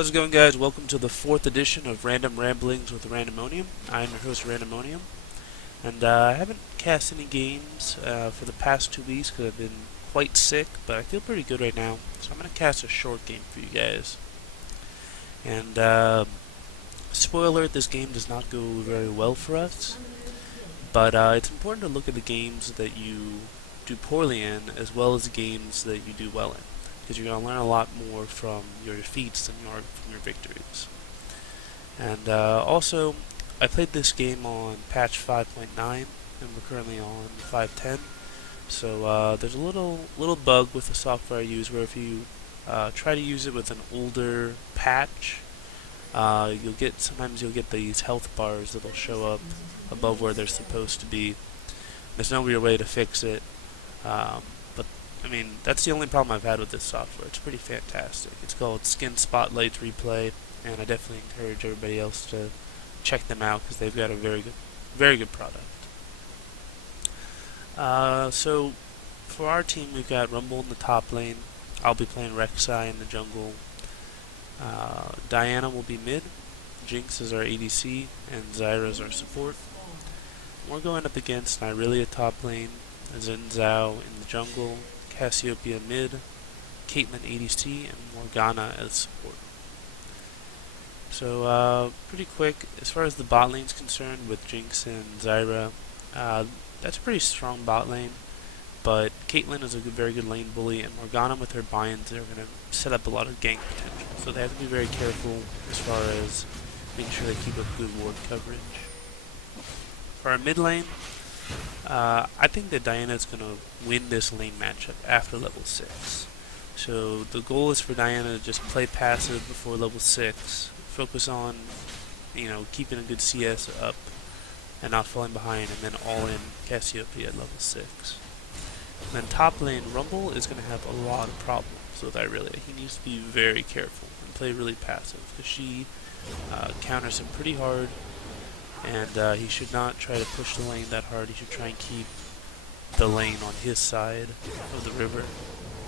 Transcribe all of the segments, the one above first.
How's it going, guys? Welcome to the 4th edition of Random Ramblings with Randomonium. I'm your host, Randomonium, and I haven't cast any games for the past 2 weeks because I've been quite sick, but I feel pretty good right now, so I'm going to cast a short game for you guys. And spoiler alert, this game does not go very well for us, but it's important to look at the games that you do poorly in as well as the games that you do well in, because you're going to learn a lot more from your defeats than you are from your victories. And also, I played this game on patch 5.9, and we're currently on 5.10. So there's a little bug with the software I use where if you try to use it with an older patch, sometimes you'll get these health bars that'll show up above where they're supposed to be. There's no real way to fix it. But I mean, that's the only problem I've had with this software. It's pretty fantastic. It's called Skin Spotlight Replay, and I definitely encourage everybody else to check them out because they've got a very good product. So for our team, we've got Rumble in the top lane. I'll be playing rek'sai in the jungle. Diana will be mid. Jinx is our ADC, and Zyra is our support. We're going up against Irelia top lane, Xin Zhao in the jungle, Cassiopeia mid, Caitlyn ADC, and Morgana as support. So pretty quick, as far as the bot lane is concerned with Jinx and Zyra, that's a pretty strong bot lane, but Caitlyn is a very good lane bully, and Morgana with her buy-ins are going to set up a lot of gank potential, so they have to be very careful as far as making sure they keep up good ward coverage. For our mid lane, I think that Diana is going to win this lane matchup after level 6. So the goal is for Diana to just play passive before level 6, focus on, keeping a good CS up and not falling behind, and then all in Cassiopeia at level 6. And then top lane, Rumble is going to have a lot of problems with Irelia. He needs to be very careful and play really passive because she counters him pretty hard. And he should not try to push the lane that hard. He should try and keep the lane on his side of the river.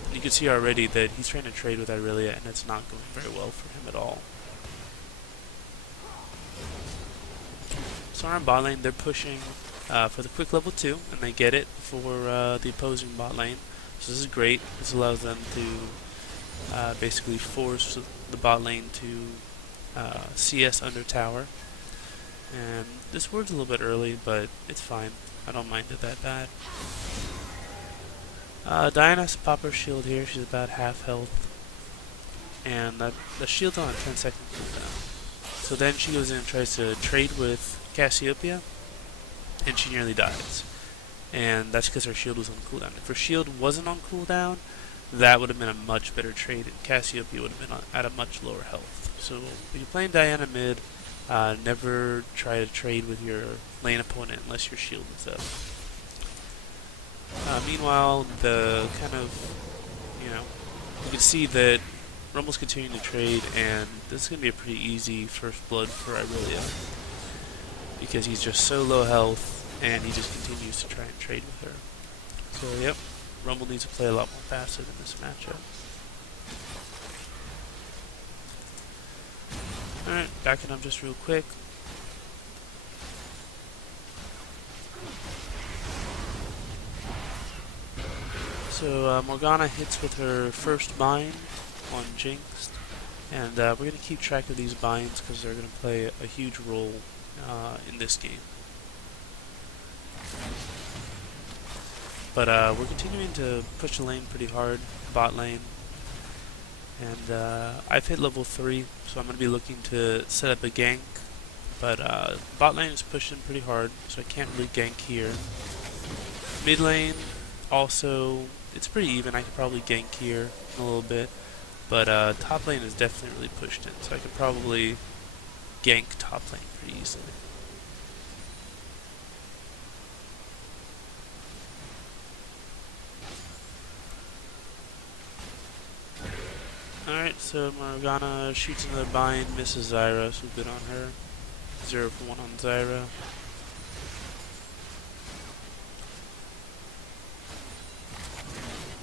And you can see already that he's trying to trade with Irelia, and it's not going very well for him at all. So on bot lane, they're pushing for the quick level 2, and they get it for the opposing bot lane. So this is great. This allows them to basically force the bot lane to CS under tower. And this ward's a little bit early, but it's fine. I don't mind it that bad. Diana has to pop her shield here. She's about half health. And the shield's on a 10-second cooldown. So then she goes in and tries to trade with Cassiopeia, and she nearly dies. And that's because her shield was on cooldown. If her shield wasn't on cooldown, that would have been a much better trade, and Cassiopeia would have been at a much lower health. So when you're playing Diana mid, never try to trade with your lane opponent unless your shield is up. Meanwhile, the you can see that Rumble's continuing to trade, and this is going to be a pretty easy first blood for Irelia, because he's just so low health, and he just continues to try and trade with her. So yep, Rumble needs to play a lot more passive in this matchup. Alright, backing up just real quick. So Morgana hits with her first bind on Jinx, and we're going to keep track of these binds because they're going to play a huge role in this game. But we're continuing to push the lane pretty hard, bot lane. And I've hit level 3, so I'm going to be looking to set up a gank. But bot lane is pushing pretty hard, so I can't really gank here. Mid lane, also, it's pretty even. I could probably gank here in a little bit. But top lane is definitely really pushed in, so I could probably gank top lane pretty easily. Alright, so Morgana shoots another bind, misses Zyra, so good on her. 0 for 1 on Zyra.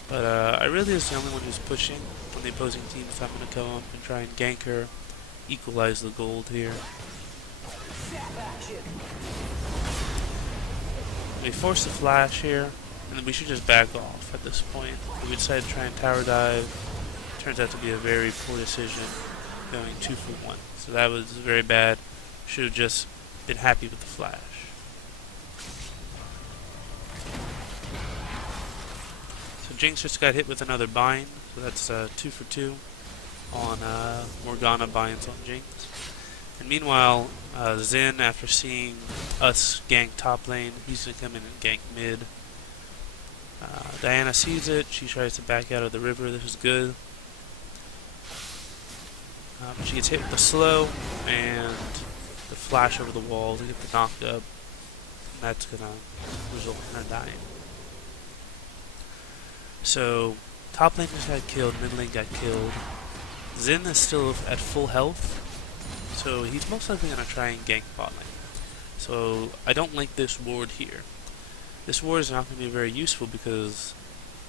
But Irelia is the only one who's pushing on the opposing team, so I'm going to go up and try and gank her, equalize the gold here. We force the flash here, and then we should just back off at this point. We decided to try and tower dive. Turns out to be a very poor decision, going 2 for 1. So that was very bad. Should have just been happy with the flash. So Jinx just got hit with another bind, so that's 2 for 2 on Morgana binds on Jinx. And meanwhile, Xin, after seeing us gank top lane, he's going to come in and gank mid. Diana sees it, she tries to back out of the river, this is good. She gets hit with the slow and the flash over the wall to get the knock up, and that's going to result in her dying. So, top lane just got killed, mid lane got killed. Xin is still at full health, so he's most likely going to try and gank bot lane. So I don't like this ward here. This ward is not going to be very useful because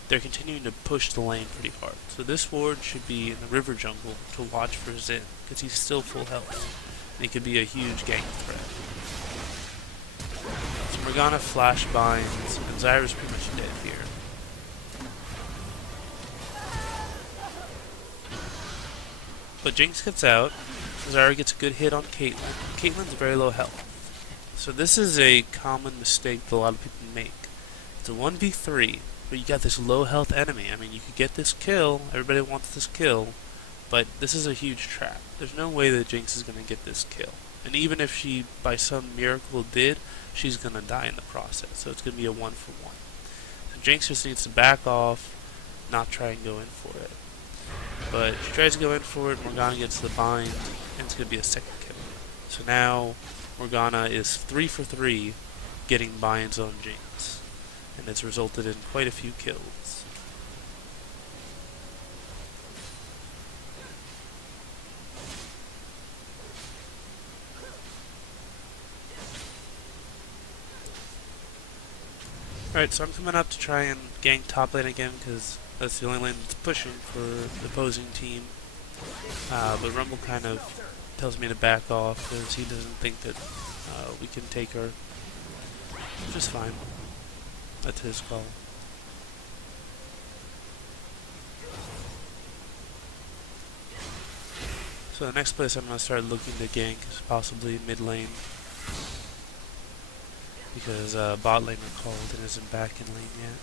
they're continuing to push the lane pretty hard. So this ward should be in the river jungle to watch for Xin, because he's still full health. And he could be a huge gank threat. So Morgana flash binds, and Zyra's pretty much dead here. But Jinx gets out, Zyra gets a good hit on Caitlyn. Caitlyn's very low health. So this is a common mistake that a lot of people make. It's a 1v3, but you got this low health enemy. I mean, you could get this kill, everybody wants this kill, but this is a huge trap. There's no way that Jinx is going to get this kill. And even if she, by some miracle, did, she's going to die in the process. So it's going to be a 1 for 1. So Jinx just needs to back off, not try and go in for it. But she tries to go in for it, Morgana gets the bind, and it's going to be a second kill. So now Morgana is 3 for 3 getting binds on Jinx, and it's resulted in quite a few kills. Alright, so I'm coming up to try and gank top lane again, because that's the only lane that's pushing for the opposing team. But Rumble kind of tells me to back off because he doesn't think that we can take her, which is fine. That's his call. So the next place I'm going to start looking to gank is possibly mid lane, because bot lane recalled and isn't back in lane yet.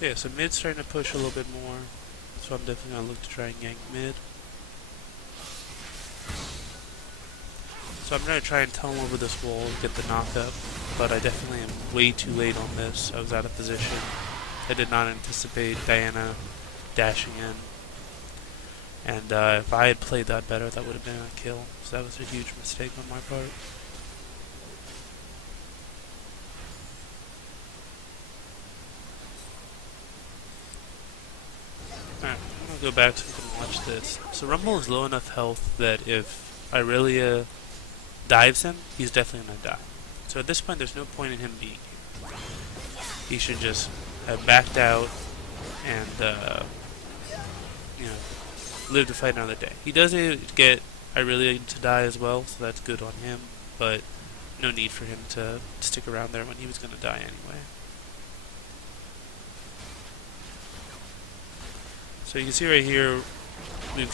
Yeah, so mid's starting to push a little bit more, so I'm definitely going to look to try and gank mid. So I'm going to try and tunnel over this wall to get the knock up, but I definitely am way too late on this. I was out of position. I did not anticipate Diana dashing in. And if I had played that better, that would have been a kill. So that was a huge mistake on my part. Alright, I'm going to go back so we can watch this. So Rumble is low enough health that if Irelia dives him, he's definitely going to die. So at this point, there's no point in him being here. He should just have backed out and, live to fight another day. He does get Irelia to die as well, so that's good on him, but no need for him to stick around there when he was going to die anyway. So you can see right here, we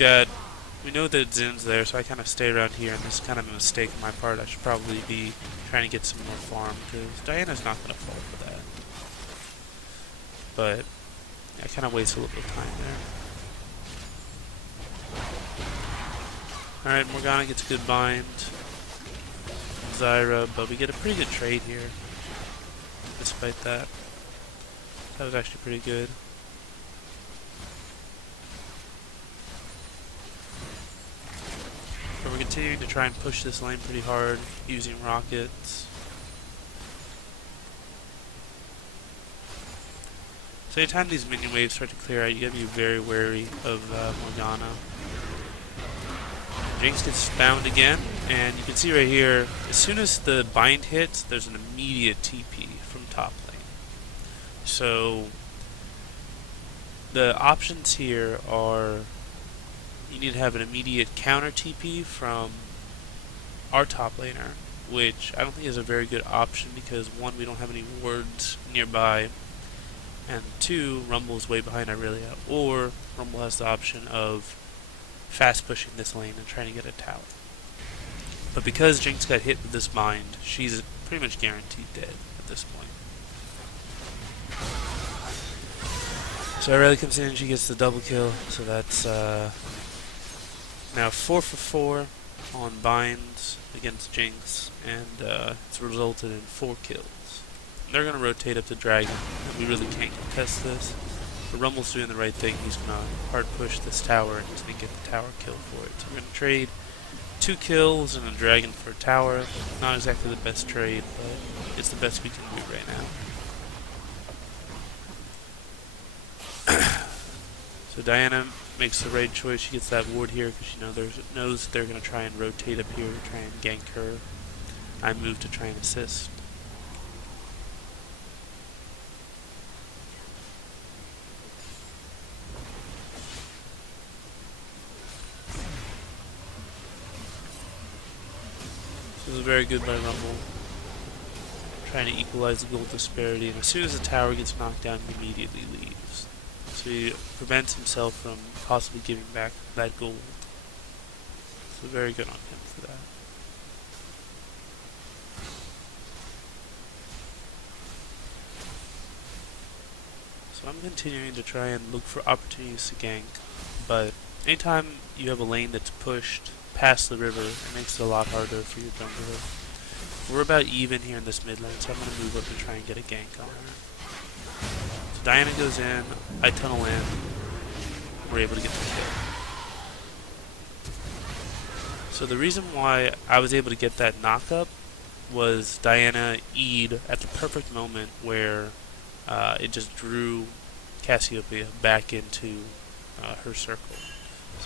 know that Zin's there, so I kind of stay around here, and this is kind of a mistake on my part. I should probably be trying to get some more farm, because Diana's not going to fall for that. But I kind of waste a little bit of time there. Alright, Morgana gets a good bind. Zyra, but we get a pretty good trade here, despite that. That was actually pretty good. But we're continuing to try and push this lane pretty hard, using rockets. So anytime these minion waves start to clear out, you gotta be very wary of Morgana. Jinx gets bound again, and you can see right here, as soon as the bind hits, there's an immediate TP from top lane. So the options here are you need to have an immediate counter TP from our top laner, which I don't think is a very good option because one, we don't have any wards nearby, and two, Rumble is way behind Irelia, or Rumble has the option of fast pushing this lane and trying to get a tower. But because Jinx got hit with this bind, she's pretty much guaranteed dead at this point. So Irelia comes in, she gets the double kill, so that's now 4 for 4 on binds against Jinx, and it's resulted in 4 kills. They're going to rotate up the dragon, and we really can't contest this. But Rumble's doing the right thing. He's going to hard push this tower, and he's going to get the tower kill for it. So we're going to trade 2 kills and a dragon for a tower. Not exactly the best trade, but it's the best we can do right now. So Diana makes the right choice. She gets that ward here because she knows they're going to try and rotate up here to try and gank her. I move to try and assist. This is very good by Rumble. Trying to equalize the gold disparity, and as soon as the tower gets knocked down, he immediately leaves. So he prevents himself from possibly giving back that gold. So very good on him for that. So I'm continuing to try and look for opportunities to gank, but anytime you have a lane that's pushed past the river, it makes it a lot harder for your jungler. We're about even here in this mid lane, so I'm going to move up and try and get a gank on her. So Diana goes in, I tunnel in, we're able to get the kill. So the reason why I was able to get that knock-up was Diana E'd at the perfect moment where it just drew Cassiopeia back into her circle.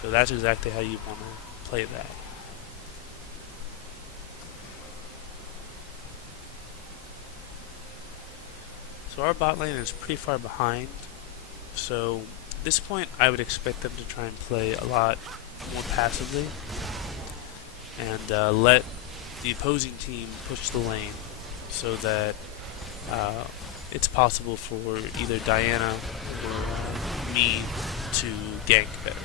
So that's exactly how you want to play that. So our bot lane is pretty far behind, so at this point I would expect them to try and play a lot more passively and let the opposing team push the lane so that it's possible for either Diana or me to gank better.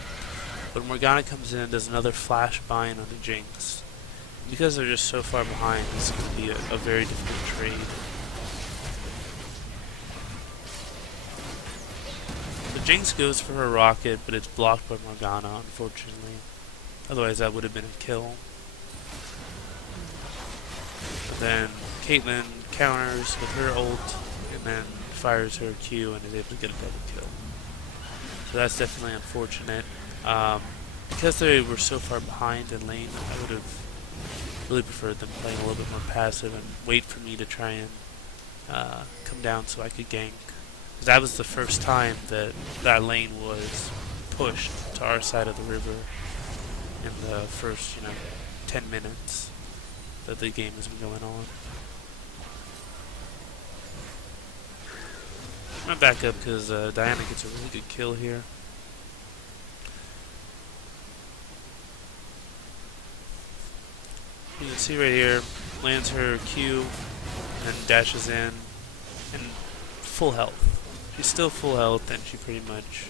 But Morgana comes in and does another flash bind on the Jinx. Because they're just so far behind, it's going to be a very difficult trade. The Jinx goes for her rocket, but it's blocked by Morgana, unfortunately. Otherwise that would have been a kill. But then Caitlyn counters with her ult, and then fires her Q and is able to get a double kill. So that's definitely unfortunate. Because they were so far behind in lane, I would have really preferred them playing a little bit more passive and wait for me to try and come down so I could gank. Because that was the first time that that lane was pushed to our side of the river in the first, 10 minutes that the game has been going on. I'm gonna back up because Diana gets a really good kill here. You can see right here, lands her Q and dashes in, and full health. She's still full health, and she pretty much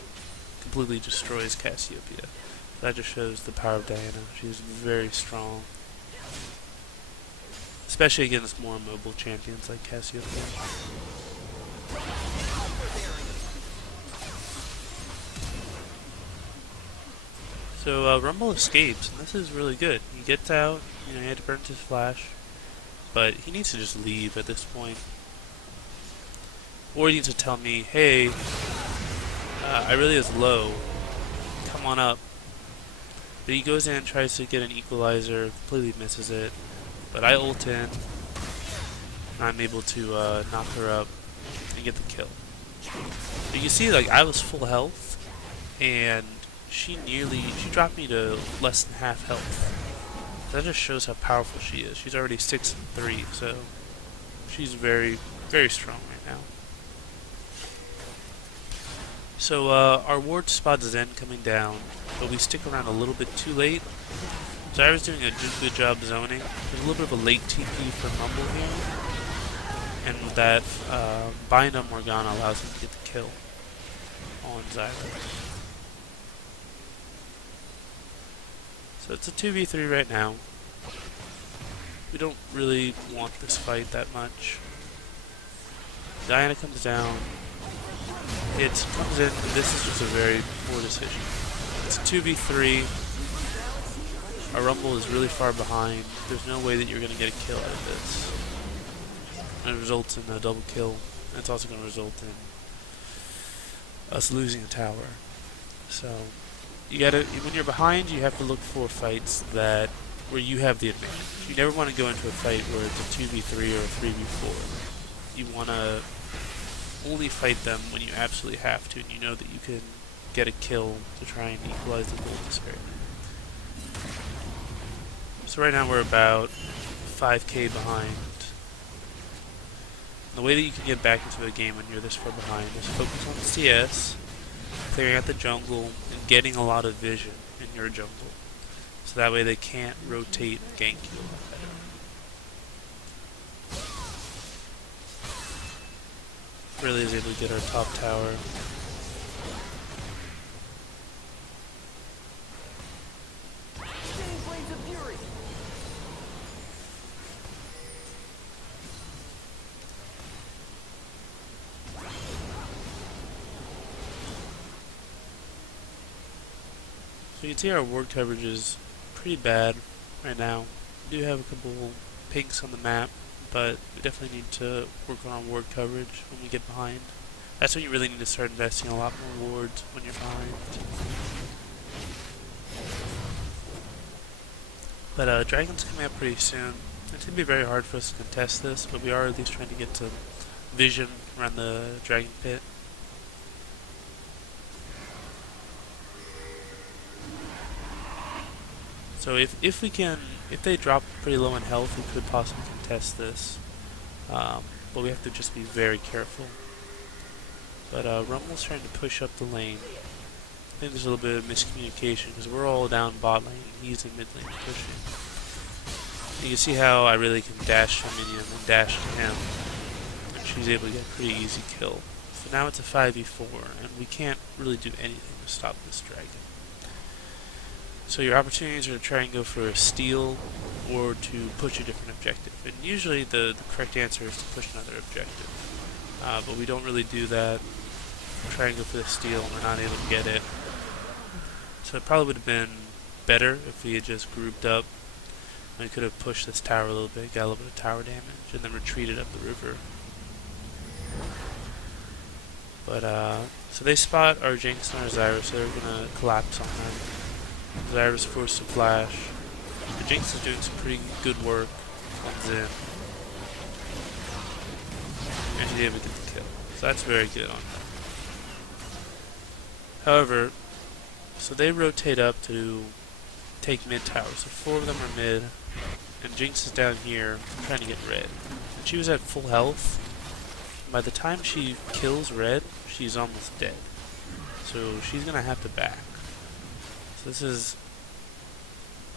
completely destroys Cassiopeia. That just shows the power of Diana. She's very strong, especially against more mobile champions like Cassiopeia. So Rumble escapes, and this is really good. He gets out, he had to burn his flash, but he needs to just leave at this point. Or he needs to tell me, hey, Irelia is low, come on up. But he goes in, tries to get an equalizer, completely misses it. But I ult in, and I'm able to knock her up and get the kill. But you can see, I was full health, and she dropped me to less than half health. That just shows how powerful she is. She's already 6 and 3, so she's very, very strong right now. So our ward spot Zen coming down, but we stick around a little bit too late. Zyra's doing a good job zoning. There's a little bit of a late TP for Mumble here, and that bind on Morgana allows him to get the kill on Zyra. So it's a 2v3 right now. We don't really want this fight that much. Diana comes down. It comes in, and this is just a very poor decision. It's a 2v3. Our Rumble is really far behind. There's no way that you're going to get a kill out of this. And it results in a double kill. And it's also going to result in us losing a tower. So, you gotta, when you're behind, you have to look for fights where you have the advantage. You never want to go into a fight where it's a 2v3 or a 3v4. You want to only fight them when you absolutely have to, and you know that you can get a kill to try and equalize the gold disparity. So right now we're about 5k behind. And the way that you can get back into a game when you're this far behind is focus on the CS, clearing out the jungle, and getting a lot of vision in your jungle. So that way they can't rotate and gank you a lot better. Really is able to get our top tower. So you can see our ward coverage is pretty bad right now. We do have a couple pinks on the map, but we definitely need to work on our ward coverage when we get behind. That's when you really need to start investing a lot more wards when you're behind. But Dragon's coming up pretty soon. It's going to be very hard for us to contest this, but we are at least trying to get to vision around the Dragon Pit. So if they drop pretty low in health, we could possibly contest this. But we have to just be very careful. But Rumble's trying to push up the lane. I think there's a little bit of miscommunication because we're all down bot lane and he's in mid lane pushing. You can see how I really can dash to minion and dash to him. And she's able to get a pretty easy kill. So now it's a 5v4 and we can't really do anything to stop this dragon. So your opportunities are to try and go for a steal or to push a different objective. And usually the correct answer is to push another objective. But we don't really do that. We try and go for the steal and we're not able to get it. So it probably would have been better if we had just grouped up. We could have pushed this tower a little bit, got a little bit of tower damage, and then retreated up the river. But so they spot our Jinx and our Zyra, so they're gonna collapse on them. Zyra's forced to flash. The Jinx is doing some pretty good work on Zen. And she's able to get the kill. So that's very good on her. However, so they rotate up to take mid tower. So 4 of them are mid, and Jinx is down here trying to get red. And she was at full health. By the time she kills red, she's almost dead. So she's gonna have to back. So this is,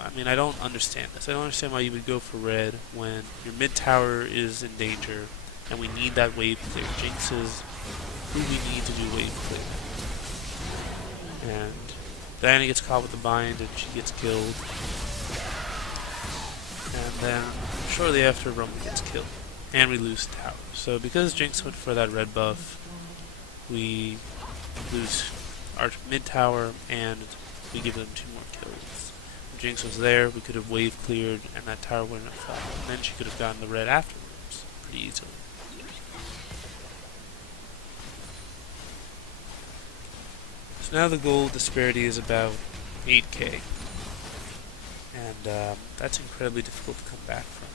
I mean, I don't understand this. I don't understand why you would go for red when your mid tower is in danger and we need that wave clear. Jinx is who we need to do wave clear. And Diana gets caught with the bind and she gets killed. And then shortly after, Rumble gets killed. And we lose tower. So because Jinx went for that red buff, we lose our mid tower and we give them 2 more kills. If Jinx was there, we could have wave cleared and that tower wouldn't have fallen. And then she could have gotten the red afterwards pretty easily. So now the gold disparity is about 8k. And that's incredibly difficult to come back from.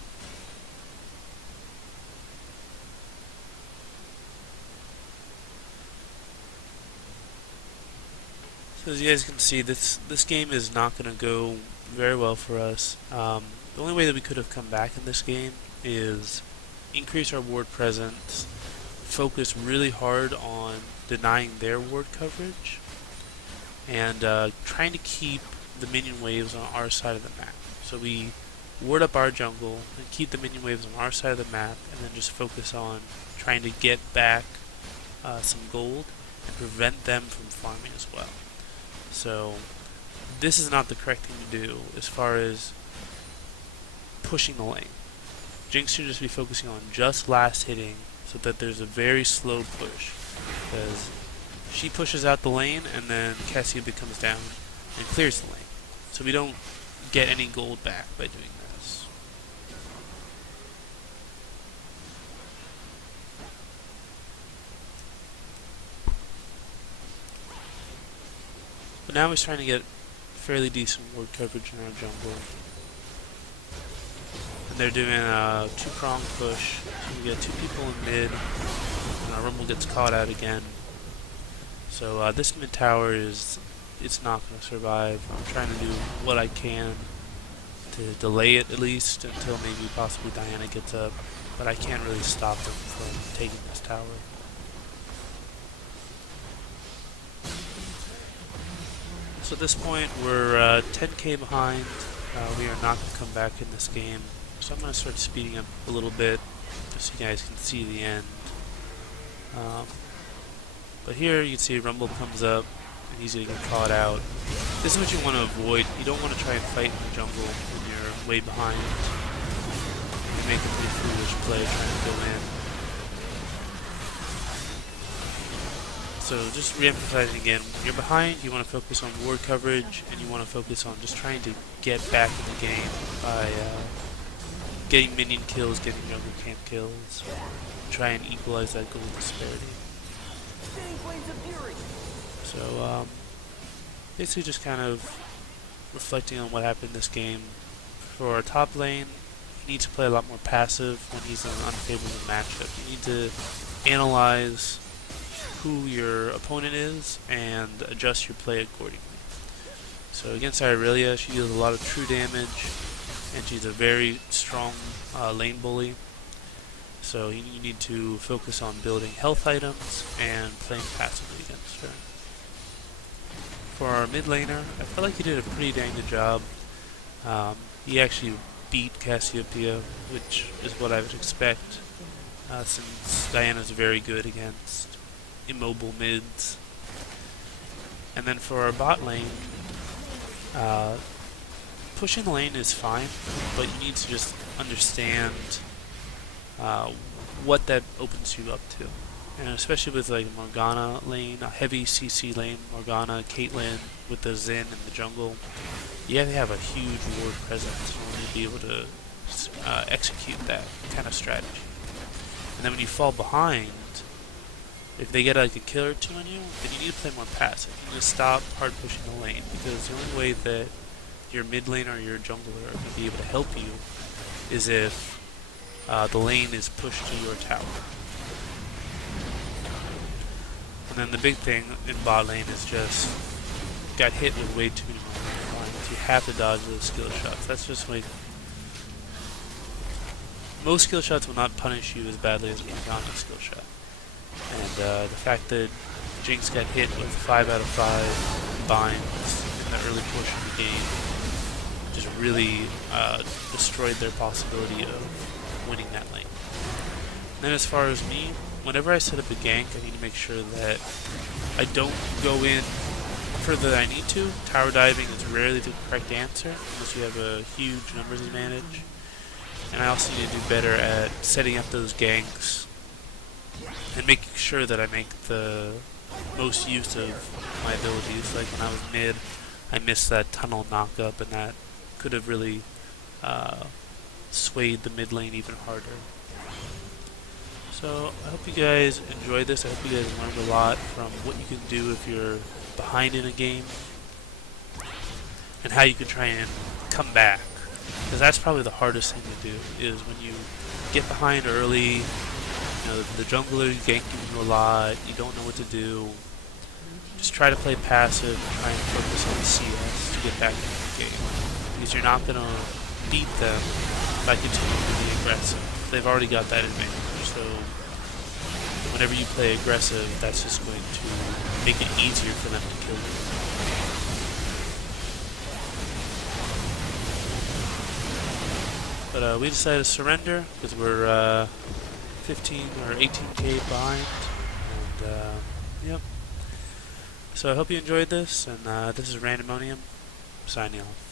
So as you guys can see, this game is not going to go very well for us. The only way that we could have come back in this game is increase our ward presence, focus really hard on denying their ward coverage, and trying to keep the minion waves on our side of the map. So we ward up our jungle and keep the minion waves on our side of the map, and then just focus on trying to get back some gold and prevent them from farming as well. So this is not the correct thing to do as far as pushing the lane. Jinx should just be focusing on just last hitting so that there's a very slow push, because she pushes out the lane and then Cassiopeia comes down and clears the lane. So we don't get any gold back by doing this. But now we're trying to get fairly decent ward coverage in our jungle. And they're doing a two-pronged push. So we get two people in mid, and our Rumble gets caught out again. So this mid tower it's not going to survive. I'm trying to do what I can to delay it at least until maybe possibly Diana gets up, but I can't really stop them from taking this tower. So at this point we're 10k behind. We are not going to come back in this game, so I'm going to start speeding up a little bit just so you guys can see the end. But here you can see Rumble comes up and he's going to get caught out. This is what you want to avoid. You don't want to try and fight in the jungle when you're way behind. You make a pretty foolish play trying to go in. So just re-emphasizing again, when you're behind, you want to focus on ward coverage, and you want to focus on just trying to get back in the game by getting minion kills, getting jungle camp kills, try and equalize that gold disparity. So basically just kind of reflecting on what happened in this game. For our top lane, you need to play a lot more passive when he's in an unfavorable matchup. You need to analyze who your opponent is and adjust your play accordingly. So against Irelia, she deals a lot of true damage, and she's a very strong lane bully. So you need to focus on building health items and playing passively against her. For our mid laner, I felt like he did a pretty dang good job. He actually beat Cassiopeia, which is what I would expect, since Diana's very good against immobile mids. And then for our bot lane, pushing the lane is fine, but you need to just understand what that opens you up to. And especially with like Morgana lane, a heavy CC lane, Morgana, Caitlyn with the Zen in the jungle, you have to have a huge ward presence in order to be able to execute that kind of strategy. And then when you fall behind, if they get like a kill or two on you, then you need to play more passive. You need to stop hard pushing the lane, because the only way that your mid lane or your jungler are going to be able to help you is if the lane is pushed to your tower. And then the big thing in bot lane is just got hit with way too many more lines. You have to dodge those skill shots. That's just like, most skill shots will not punish you as badly as a Morgana skill shot. And the fact that Jinx got hit with 5 out of 5 binds in the early portion of the game just really destroyed their possibility of winning that lane. And then as far as me, whenever I set up a gank, I need to make sure that I don't go in further than I need to. Tower diving is rarely the correct answer unless you have a huge numbers advantage. And I also need to do better at setting up those ganks and making sure that I make the most use of my abilities. Like when I was mid, I missed that tunnel knock-up, and that could have really swayed the mid lane even harder. So I hope you guys enjoyed this. I hope you guys learned a lot from what you can do if you're behind in a game, and how you can try and come back. Because that's probably the hardest thing to do, is when you get behind early, you know, the jungler is ganking you a lot, you don't know what to do. just try to play passive, try and focus on the CS to get back into the game. Because you're not going to beat them by continuing to be aggressive. They've already got that advantage, so whenever you play aggressive, that's just going to make it easier for them to kill you. But we decided to surrender because we're 15 or 18k behind, and yep. So I hope you enjoyed this, and this is Randomonium signing off.